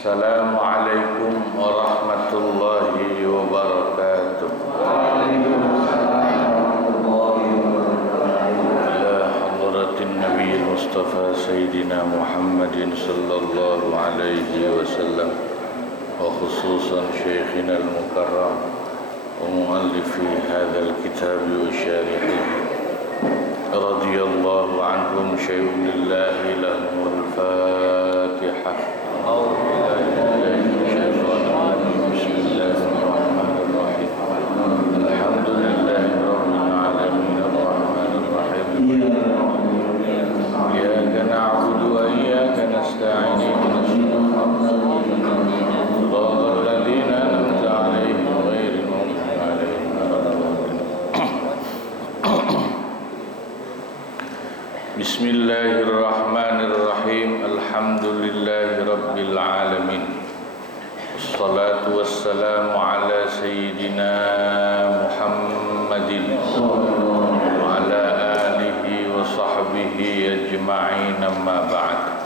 Assalamualaikum warahmatullahi wabarakatuh. Ila hadratin Nabi Mustafa Sayyidina Muhammadin sallallahu alaihi wasallam wa khususan Syekhina al-Mukarram wa muallifi hadzal kitab wa syarihihi radhiyallahu anhum syai'ulillahi lahumul Fatihah. Bismillahirrahmanirrahim. Alhamdulillahi rabbil alamin arrahmanir rahim. Iyyaka na'budu wa iyyaka nasta'in ihdinas siratal ladzina an'amta 'alaihim ghairil maghdubi 'alaihim waladdallin. Bismillahirrahmanirrahim. Alhamdulillahi rabbil alamin. Wassalatu wassalamu ala sayyidina Muhammadin wa ala alihi wa sahbihi ajma'in, amma ba'd.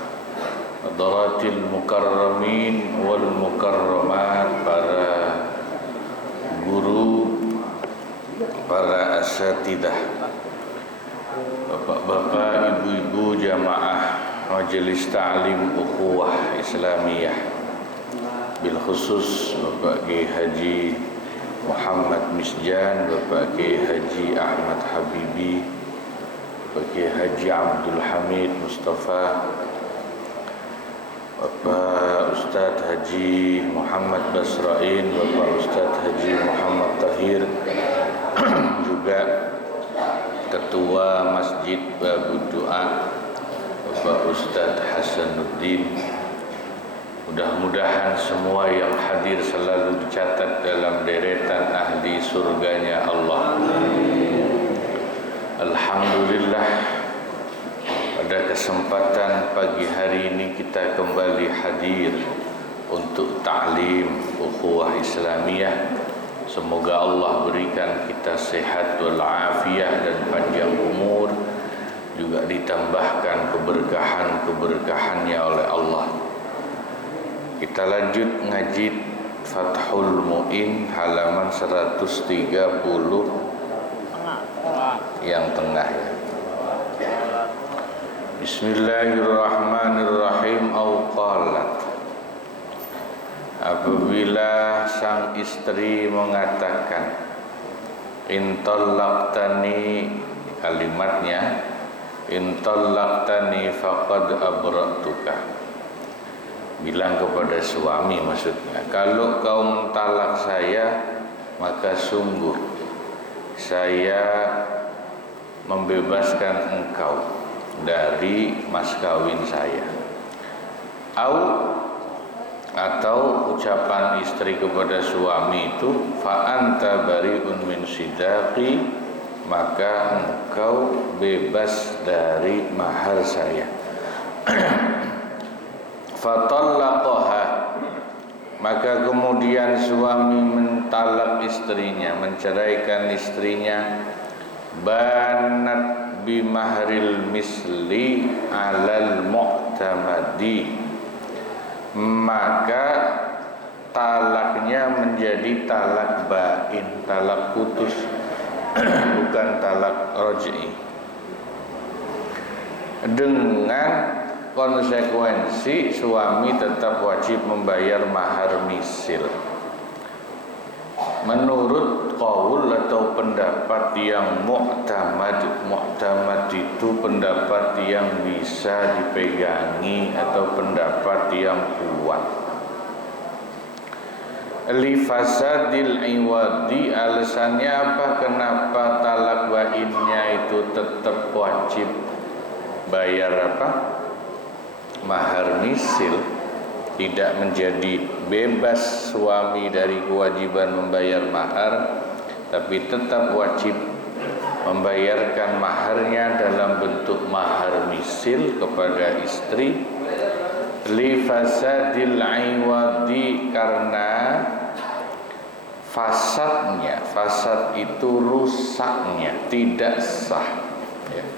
Hadaratil mukarramin wal mukarramat, para guru, para asatidah, bapak-bapak, ibu-ibu jamaah Majelis Ta'lim Ukhuwah Islamiyah, bil khusus Bapak Kiai Haji Muhammad Misjan, Bapak Kiai Haji Ahmad Habibi, Bapak Kiai Haji Abdul Hamid Mustafa, Bapak Ustadz Haji Muhammad Basrain, Bapak Ustadz Haji Muhammad Tahir, juga Ketua Masjid Babu Doa Bapak Ustadz Hasanuddin. Mudah-mudahan semua yang hadir selalu dicatat dalam deretan ahli surganya Allah. Alhamdulillah, pada kesempatan pagi hari ini kita kembali hadir untuk ta'lim ukhuwah Islamiyah. Semoga Allah berikan kita sehat walafiat dan panjang umur, juga ditambahkan keberkahan-keberkahannya oleh Allah. Kita lanjut ngaji Fathul Mu'in halaman 130 yang tengah ya. Bismillahirrahmanirrahim. Qalat, apabila sang istri mengatakan, intallaqtani, kalimatnya intallaqtani faqad abra'tuka, bilang kepada suami, maksudnya kalau kau mentalak saya, maka sungguh saya membebaskan engkau dari mas kawin saya. Atau ucapan istri kepada suami itu, fa anta bari'un min sidaqi, maka engkau bebas dari mahar saya. Fatallaqaha, maka kemudian suami mentalak istrinya, menceraikan istrinya. Banat bimahril misli alal mu'tamadi, maka talaknya menjadi talak bain, talak putus, bukan talak raj'i, dengan konsekuensi suami tetap wajib membayar mahar misil. Menurut qaul atau pendapat yang mu'tamad itu pendapat yang bisa dipegangi atau pendapat yang kuat. Li fasadil iwadi, alasannya apa? Kenapa talak bainnya itu tetap wajib bayar apa? Mahar misil, tidak menjadi bebas suami dari kewajiban membayar mahar, tapi tetap wajib membayarkan maharnya dalam bentuk mahar misil kepada istri. Li fasadil iwadi, karena fasadnya, fasad itu rusaknya, tidak sah ya.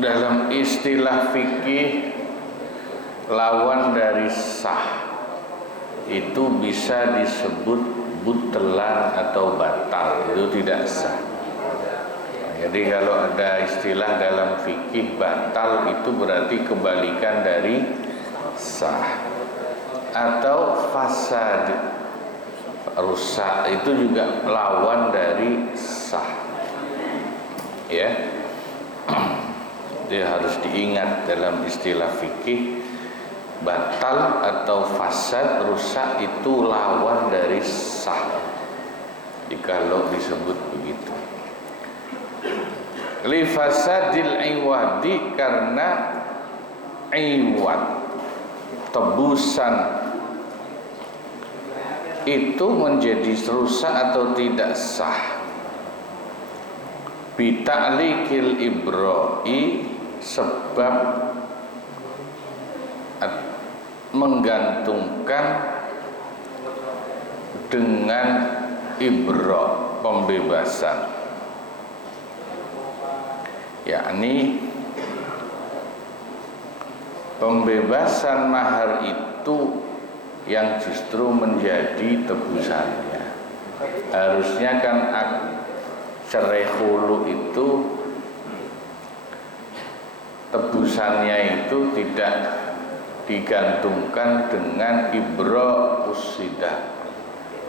dalam istilah fikih lawan dari sah itu bisa disebut butlan atau batal, itu tidak sah. Jadi kalau ada istilah dalam fikih batal itu berarti kebalikan dari sah. Atau fasad, rusak, itu juga lawan dari sah. Ya. Dia harus diingat dalam istilah fikih, batal atau fasad, rusak itu lawan dari sah. Jikalau disebut begitu. Li fasadil iwadi, karena iwad, tebusan itu menjadi rusak atau tidak sah. Bi ta'liqil ibra'i, sebab menggantungkan dengan ibra, pembebasan, yakni pembebasan mahar itu yang justru menjadi tebusannya. Harusnya kan cerai khulu itu tebusannya itu tidak digantungkan dengan ibra usidah,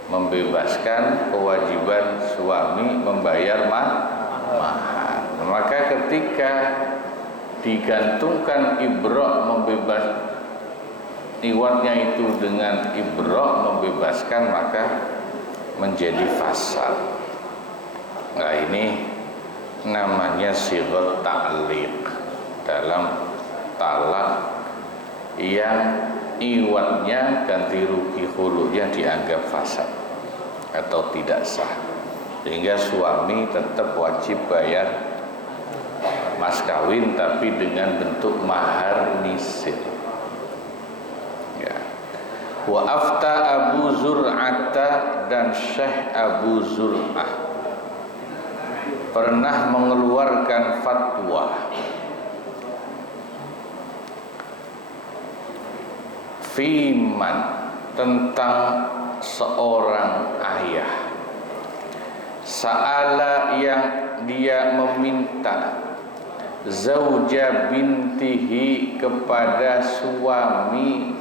membebaskan kewajiban suami membayar mahar. Maka ketika digantungkan ibra membebas iwatnya itu dengan ibra membebaskan, maka menjadi fasad. Nah, ini namanya sighat ta'liq dalam talak yang iwatnya ganti rugi khulu'nya dianggap fasad atau tidak sah, sehingga suami tetap wajib bayar mas kawin tapi dengan bentuk mahar nisir. Ya. Wa afta Abu Zur'ata, dan Syekh Abu Zur'ah pernah mengeluarkan fatwa fiman, tentang seorang ayah, sa'ala, yang dia meminta zauja bintihi, kepada suami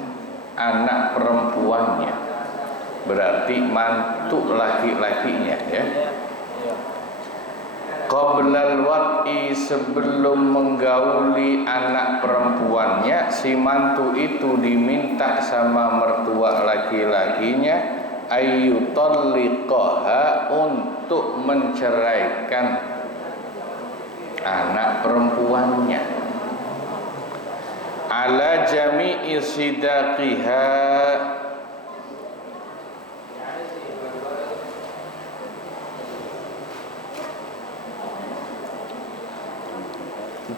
anak perempuannya, berarti mantu laki-lakinya, ya. Qablal wad'i, sebelum menggauli anak perempuannya, si mantu itu diminta sama mertua laki-lakinya ayyutalliqaha, untuk menceraikan anak perempuannya, ala jami'i sidaqiha,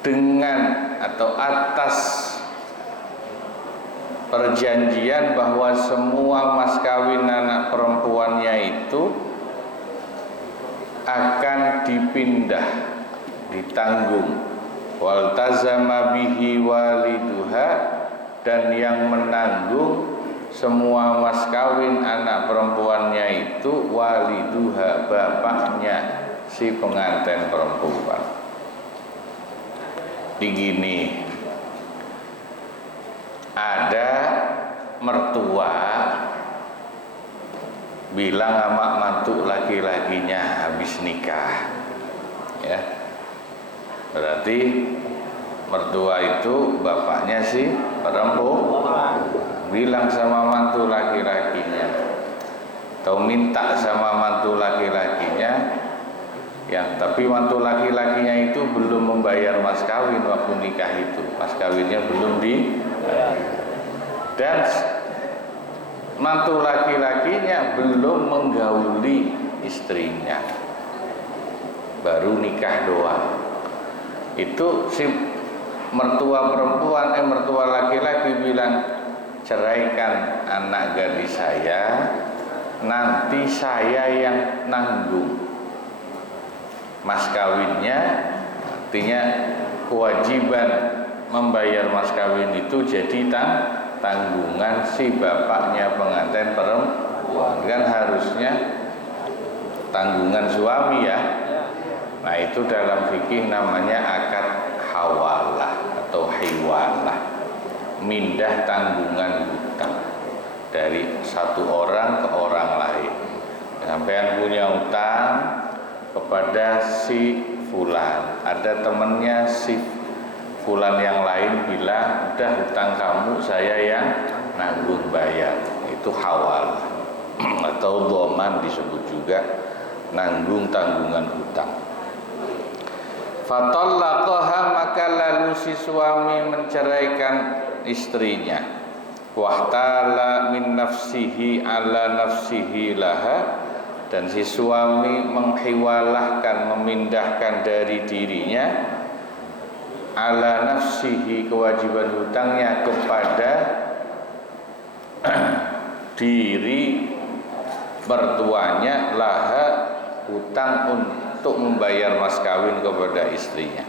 dengan atau atas perjanjian bahwa semua mas kawin anak perempuannya itu akan dipindah, ditanggung. Waltazama bihi waliduha, dan yang menanggung semua mas kawin anak perempuannya itu waliduha, bapaknya si pengantin perempuan. Digini, ada mertua bilang sama mantu laki-lakinya habis nikah, ya, berarti mertua itu bapaknya si perempuan bilang sama mantu laki-lakinya atau minta sama mantu laki-lakinya, ya, tapi mantu laki-lakinya itu belum membayar mas kawin waktu nikah itu, mas kawinnya belum dan mantu laki-lakinya belum menggauli istrinya, baru nikah doang. Itu si mertua perempuan, mertua laki-laki bilang, ceraikan anak gadis saya, nanti saya yang nanggung mas kawinnya, artinya kewajiban membayar mas kawin itu jadi tanggungan si bapaknya pengantin perempuan. Kan harusnya tanggungan suami ya. Nah itu dalam fikih namanya akad hawalah atau hiwalah, mindah tanggungan hutang dari satu orang ke orang lain. Sampean punya utang kepada si fulan, ada temennya si fulan yang lain bilang, udah hutang kamu saya yang nanggung bayar. Itu hawalah atau dhaman disebut juga, nanggung tanggungan hutang. Fatallaqaha, maka lalu si suami menceraikan istrinya. Wahtala min nafsihi ala nafsihi laha, dan si suami menghiwalahkan, memindahkan dari dirinya ala nafsihi, kewajiban hutangnya, kepada diri mertuanya, laha, hutang untuk membayar mas kawin kepada istrinya.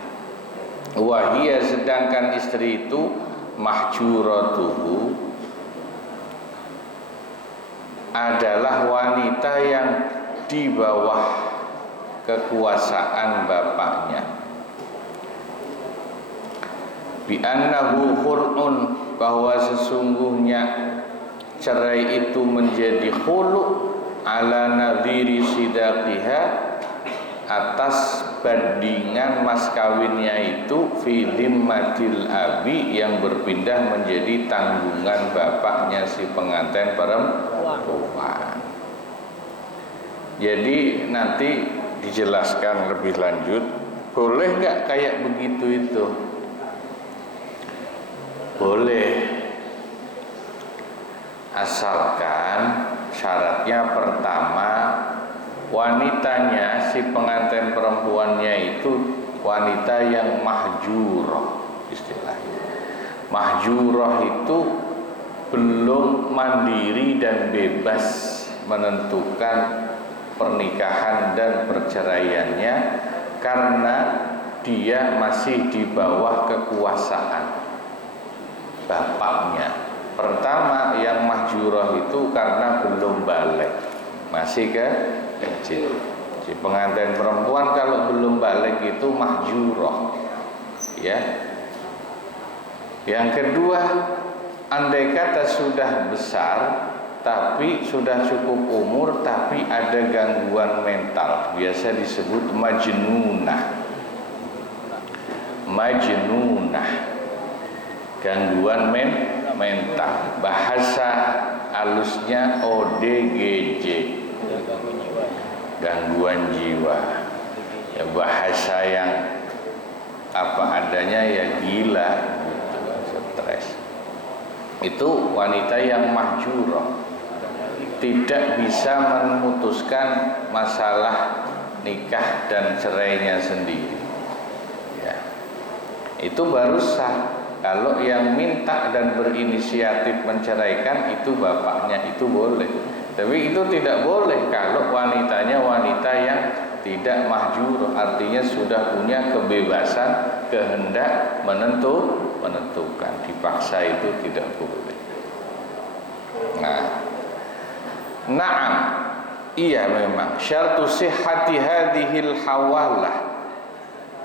Wahia, sedangkan istri itu mahjuratuhu, adalah wanita yang di bawah kekuasaan bapaknya. Bi annahu khul'un, bahwa sesungguhnya cerai itu menjadi khulu' ala nadhiri sidaqiha, atas bandingan mas kawinnya itu fi dhimmatil abi, yang berpindah menjadi tanggungan bapaknya si pengantin perempuan. Jadi nanti dijelaskan lebih lanjut, boleh nggak kayak begitu itu? Boleh, asalkan syaratnya pertama, wanitanya si pengantin perempuannya itu wanita yang mahjurah, istilahnya. Mahjurah itu belum mandiri dan bebas menentukan pernikahan dan perceraiannya, karena dia masih di bawah kekuasaan bapaknya. Pertama, yang mahjurah itu karena belum balik, masih kecil. Si pengantin perempuan kalau belum balik itu mahjurah, ya. Yang kedua, andai kata sudah besar tapi sudah cukup umur tapi ada gangguan mental, biasa disebut majnunah. Majnunah, gangguan mental, bahasa halusnya ODGJ, gangguan jiwa. Ya, bahasa yang apa adanya, ya gila gitu, stres. Itu wanita yang mahjurah, tidak bisa memutuskan masalah nikah dan cerainya sendiri, ya. Itu baru sah. Kalau yang minta dan berinisiatif menceraikan itu bapaknya, itu boleh. Tapi itu tidak boleh kalau wanitanya wanita yang tidak mahjur, artinya sudah punya kebebasan kehendak menentukan. Dipaksa itu tidak boleh. Na'am, iya memang syartu sihhati hadhil hawalah,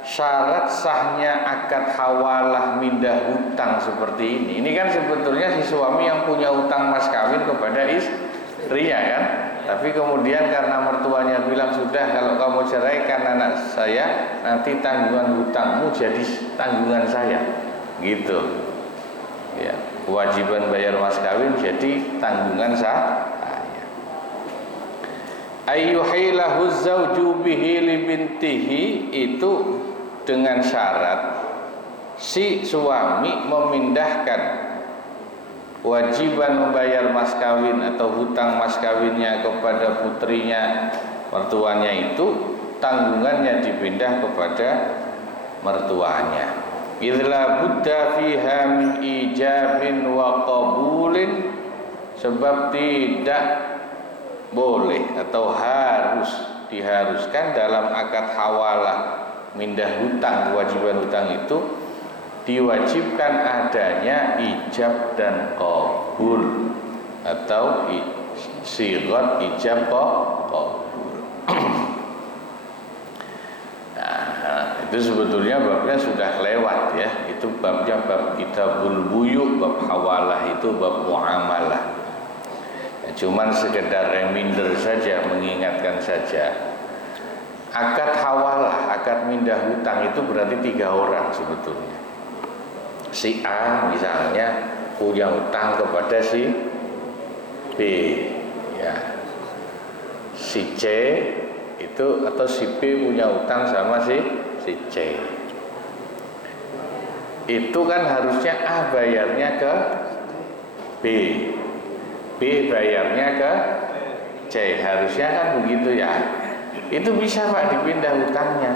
syarat sahnya akad hawalah mindah hutang seperti ini. Ini kan sebetulnya si suami yang punya hutang mas kawin kepada istrinya kan. Tapi kemudian karena mertuanya bilang, sudah kalau kamu ceraikan anak saya, nanti tanggungan hutangmu jadi tanggungan saya, gitu. Ya, kewajiban bayar mas kawin jadi tanggungan saya. Ayyuhilahu zawju bihi li bintihi, itu dengan syarat si suami memindahkan kewajiban membayar mas kawin atau hutang mas kawinnya kepada putrinya, mertuanya itu, tanggungannya dipindah kepada mertuanya. Idza budda fiha min ijabin wa qabulin, sebab tidak boleh atau haruskan dalam akad hawalah mindah hutang, kewajiban hutang itu diwajibkan adanya ijab dan qabul atau sighat ijab qabul. Nah, itu sebetulnya babnya sudah lewat ya. Itu babnya bab kitabul buyu, bab hawalah itu bab muamalah. Ya, cuman sekedar reminder saja, mengingatkan saja. Akad hawalah, akad mindah hutang itu berarti 3 orang sebetulnya. Si A misalnya punya hutang kepada si B, ya. Si C itu atau si B punya hutang sama si C. Itu kan harusnya A bayarnya ke B, B bayarnya ke C, harusnya kan begitu ya. Itu bisa Pak dipindah hutangnya.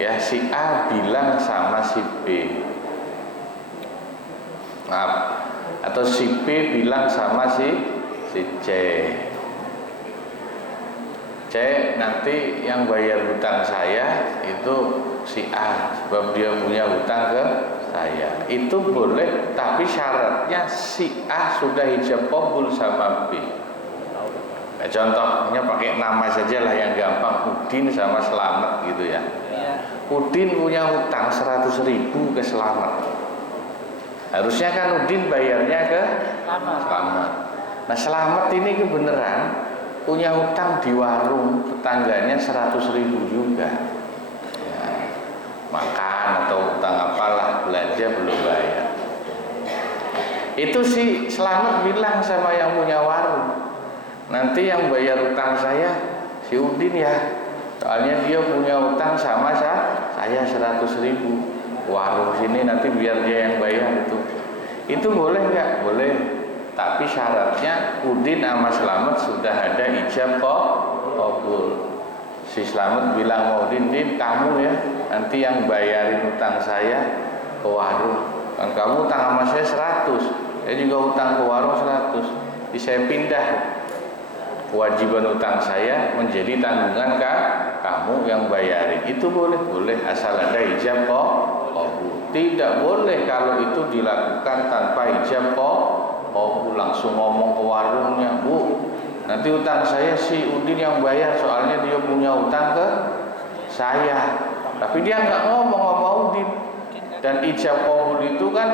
Ya, si A bilang sama si B, maaf, atau si B bilang sama si C, C nanti yang bayar hutang saya itu si A sebab dia punya hutang ke saya. Itu boleh, tapi syaratnya si A sudah ijab qabul sama B. Nah, contohnya pakai nama saja lah yang gampang, Udin sama Selamat gitu ya. Udin punya hutang 100.000 ke Selamat. Harusnya kan Udin bayarnya ke Selamat. Nah, Selamat ini kebenaran punya hutang di warung tetangganya 100.000 juga. Ya, makan atau hutang apalah, belanja belum bayar. Itu si Selamat bilang sama yang punya warung, nanti yang bayar hutang saya si Udin ya, soalnya dia punya hutang sama saya 100.000. Warung sini nanti biar dia yang bayar itu. Itu boleh nggak? Boleh. Tapi syaratnya Udin sama Selamat sudah ada ijab qabul. Si Selamat bilang mau Udin, kamu ya nanti yang bayarin hutang saya ke warung. Kan kamu hutang sama saya 100, saya juga hutang ke warung 100. Jadi saya pindah kewajiban hutang saya menjadi tanggungan kamu yang bayarin. Itu boleh asal ada ijab qabul. Tidak boleh kalau itu dilakukan tanpa ijab qabul, langsung ngomong ke warungnya, Bu, nanti hutang saya si Udin yang bayar, soalnya dia punya hutang ke saya. Tapi dia nggak ngomong sama Udin. Dan ijab qabul itu kan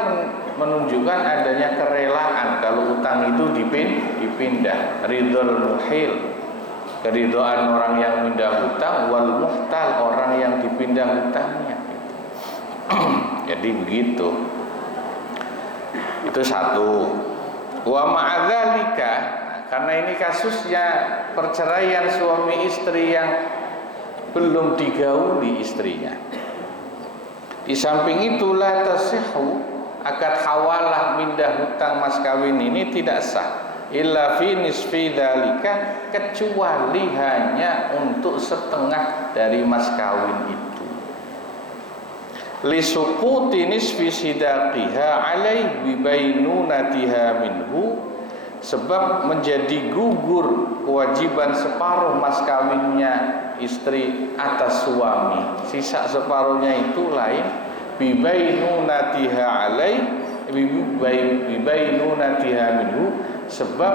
menunjukkan adanya kerelaan kalau utang itu dipindah. Ridhol muhil, keridhaan orang yang pindah hutang, wal muhtal, orang yang dipindah hutangnya. Jadi begitu. Itu satu. Wa ma'adzalika, karena ini kasusnya perceraian suami istri yang belum digauli istrinya. Di samping itu la tasihhu, akad hawalah mindah hutang mas kawin ini tidak sah illa fi nisfi dzalika, kecuali hanya untuk setengah dari mas kawin itu. Li suquti nisfi sidaqiha alai bi bainunatiha minhu, sebab menjadi gugur kewajiban separuh mas kawinnya istri atas suami, sisa separuhnya itu lain bibainunatiha alai bibainunatiha minhu, sebab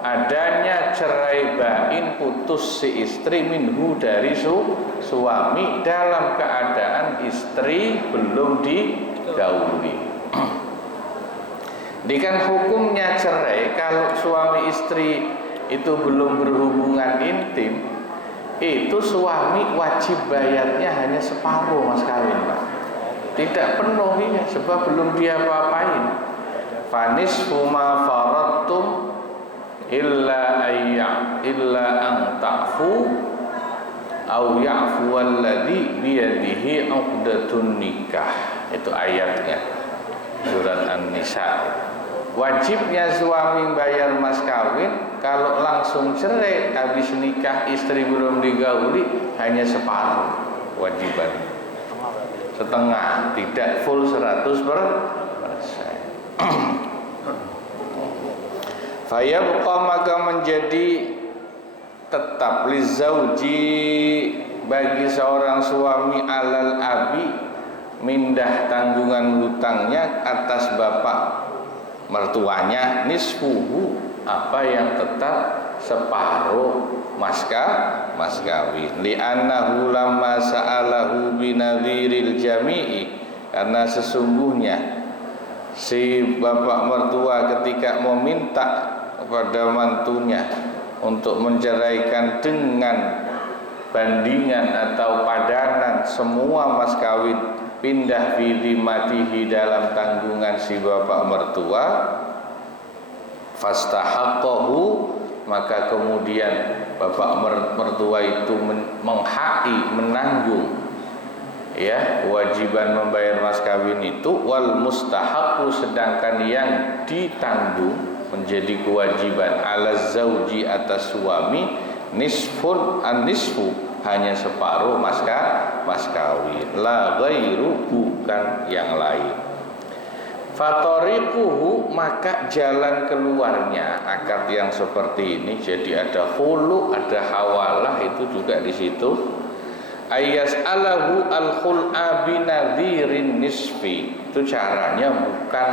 adanya cerai bain, putus si istri minhu dari suami dalam keadaan istri belum digauli. Ini kan hukumnya cerai kalau suami istri itu belum berhubungan intim, itu suami wajib bayarnya hanya separuh mas kawin, Pak. Tidak penuh ya, sebab belum dia apa-apain. Fanisfu ma faradtum illa an ta'fu au ya'fu alladhi biyadihi 'uqdatun nikah. Itu ayatnya surat An-Nisa. Wajibnya suami bayar mas kawin kalau langsung cerai habis nikah istri belum digauli hanya separuh kewajiban, setengah, tidak full 100%. Fayabqa, maka menjadi tetap lizauji bagi seorang suami alal abi mindah tanggungan hutangnya atas bapak mertuanya nisfuhu apa yang tetap separuh mas kawin li'annahu lamma sa'alahu binadhiril jami'i karena sesungguhnya si bapak mertua ketika meminta kepada mantunya untuk menceraikan dengan bandingan atau padanan semua mas kawin pindah matihi dalam tanggungan si bapak mertua fastahaqqahu maka kemudian bapak mertua itu menanggung ya kewajiban membayar mas kawin itu wal mustahaqqu sedangkan yang ditanggung menjadi kewajiban ala zauji atas suami nisfun an-nisfu hanya separuh mas kawin la ghairu bukan yang lain. Fatoriquhu maka jalan keluarnya akad yang seperti ini jadi ada khulu ada hawalah itu juga di situ ayas alahu al khul'a binadhirin nisfi itu caranya bukan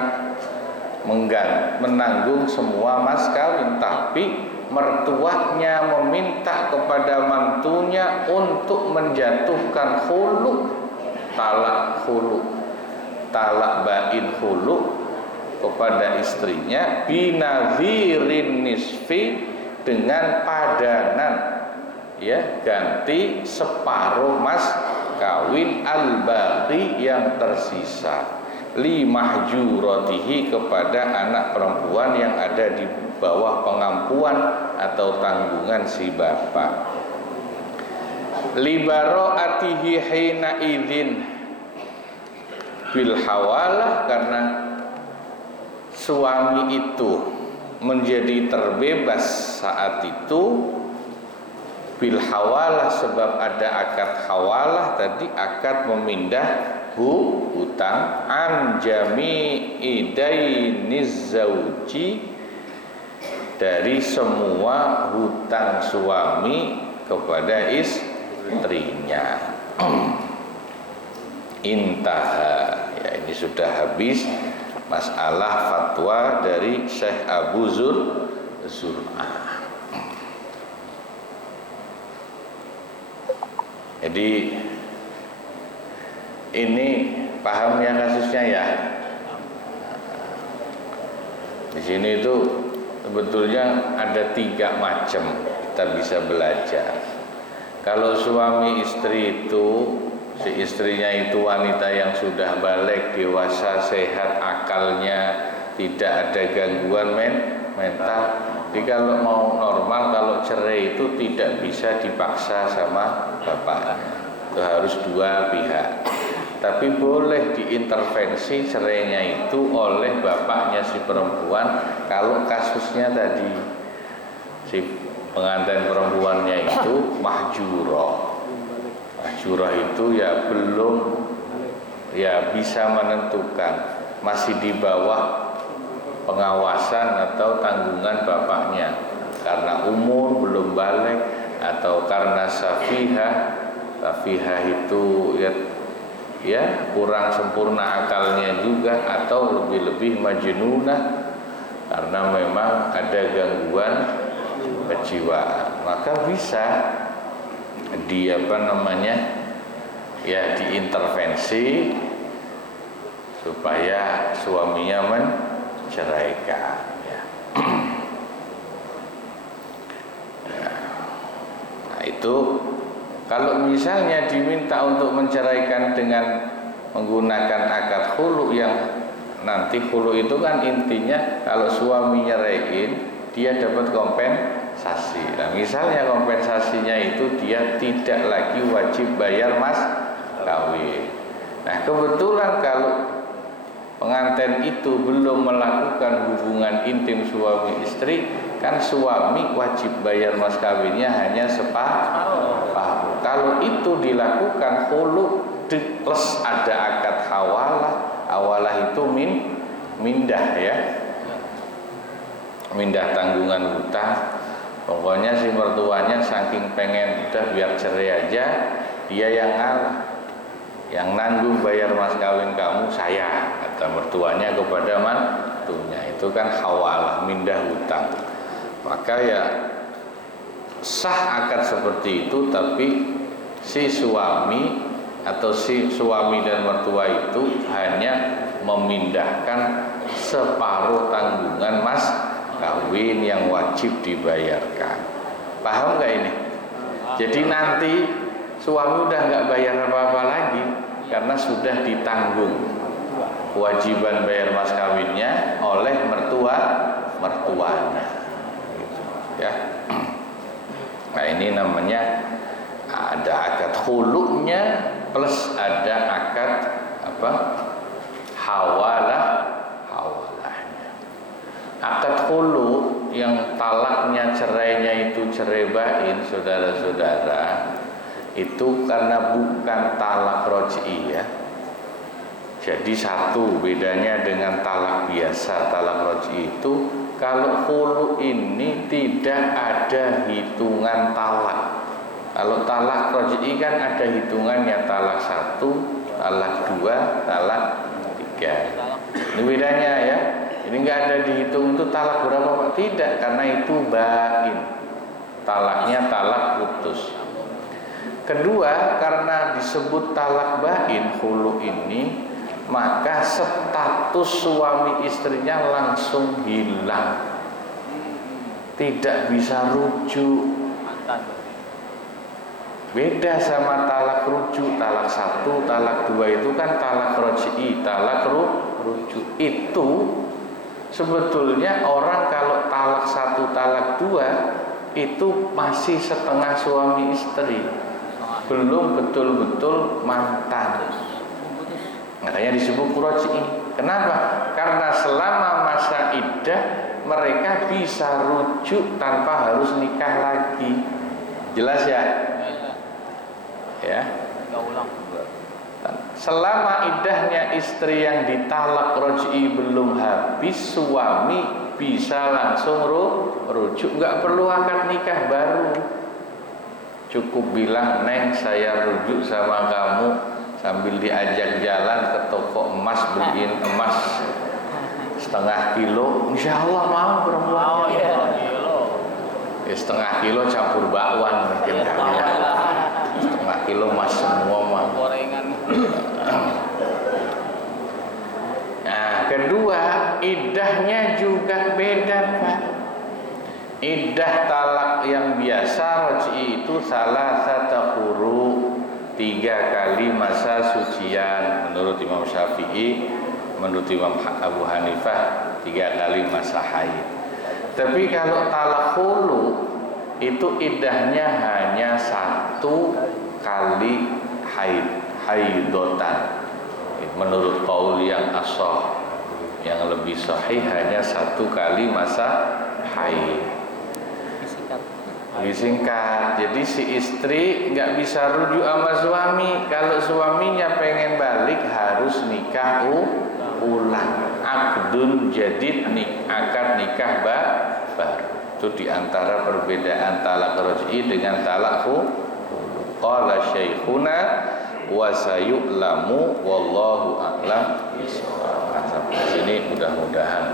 menanggung semua mas kawin tapi mertuanya meminta kepada mantunya untuk menjatuhkan khulu talak bain khulu kepada istrinya binadhirin nisfi dengan padanan ya ganti separuh mas kawin al-baqi yang tersisa li mahjuratihi kepada anak perempuan yang ada di bawah pengampuan atau tanggungan si bapak li bara'atihi hina idzin bil hawalah karena suami itu menjadi terbebas saat itu bil hawalah sebab ada akad hawalah tadi akad memindah hutang an jami'i dainiz zauji dari semua hutang suami kepada istrinya. Intaha ya ini sudah habis masalah fatwa dari Syekh Abu Zur'ah. Jadi ini paham ya kasusnya ya. Di sini itu sebetulnya ada 3 macam kita bisa belajar. Kalau suami istri itu si istrinya itu wanita yang sudah balik, dewasa, sehat, akalnya, tidak ada gangguan mental. Jadi kalau mau normal, kalau cerai itu tidak bisa dipaksa sama bapak. Itu harus dua pihak. Tapi boleh diintervensi cerainya itu oleh bapaknya si perempuan kalau kasusnya tadi si pengantin perempuannya itu mahjurah. Mahjurah itu ya belum ya bisa menentukan masih di bawah pengawasan atau tanggungan bapaknya karena umur belum balik atau karena safihah itu ya kurang sempurna akalnya juga atau lebih-lebih majnunah karena memang ada gangguan kejiwaan maka bisa ya diintervensi supaya suaminya menceraikan ya. Nah itu kalau misalnya diminta untuk menceraikan dengan menggunakan akad khulu yang nanti khulu itu kan intinya kalau suami nyeraiin dia dapat kompensasi. Nah, misalnya kompensasinya itu dia tidak lagi wajib bayar mas kawin. Nah, kebetulan kalau pengantin itu belum melakukan hubungan intim suami istri, kan suami wajib bayar mas kawinnya hanya separuh. Kalau itu dilakukan khulu plus ada akad hawalah itu mindah ya. Mindah tanggungan hutang. Pokoknya si mertuanya saking pengen udah biar cerai aja, dia yang ngalah. Yang nanggung bayar mas kawin kamu saya, kata mertuanya kepada mantunya. Itu kan hawalah, mindah hutang. Maka ya sah akad seperti itu, tapi si suami atau si suami dan mertua itu hanya memindahkan separuh tanggungan mas kawin yang wajib dibayarkan. Paham nggak ini? Jadi nanti suami udah nggak bayar apa-apa lagi karena sudah ditanggung kewajiban bayar mas kawinnya oleh mertuanya. Ya. Nah ini namanya ada akad khulu'nya plus ada akad apa? Hawalahnya. Akad khulu yang talaknya cerainya itu cerai bain, saudara-saudara, itu karena bukan talak roj'i ya. Jadi satu bedanya dengan talak biasa. Talak roj'i itu kalau khulu ini tidak ada hitungan talak. Kalau talak roj'i kan ada hitungannya, talak 1, talak 2, talak 3. Ini bedanya ya. Ini nggak ada dihitung itu talak berapa Pak? Tidak, karena itu bain. Talaknya talak putus. Kedua, karena disebut talak bain khulu ini, maka status suami istrinya langsung hilang. Tidak bisa rujuk. Beda sama talak rujuk. Talak 1, talak 2 itu kan talak roj'i, talak rujuk. Itu sebetulnya orang kalau talak 1, talak 2 itu masih setengah suami istri, belum betul-betul mantan. Makanya disebut roj'i. Kenapa? Karena selama masa iddah mereka bisa rujuk tanpa harus nikah lagi. Jelas ya? Ya. Selama iddahnya istri yang ditalak roj'i belum habis, suami bisa langsung rujuk, nggak perlu akad nikah baru. Cukup bilang, Neng saya rujuk sama kamu, sambil diajak jalan ke toko emas beliin emas setengah kilo, insya Allah mau perempuan. Oh iya, Ya, setengah kilo campur bakwan mungkin kali ya. Setengah kilo emas semua mah. Gorengan. Nah, kedua, iddahnya juga beda Pak. Iddah talak yang biasa roj'i itu salah satu quru, 3 kali masa sucian menurut Imam Syafi'i, menurut Imam Abu Hanifah 3 kali masa haid. Tapi kalau talak khulu itu iddahnya hanya 1 kali haidotan. Menurut qaul yang ashah, yang lebih sahih hanya 1 kali masa haid. Disingkat. Jadi si istri nggak bisa rujuk sama suami. Kalau suaminya pengen balik harus nikah ulang. Akdun jadid, akad nikah baru. Itu diantara perbedaan talak roj'i dengan talak khulu. Qala syekhuna wa sayu'lamu wallahu a'lam bishawab. Sampai sini mudah-mudahan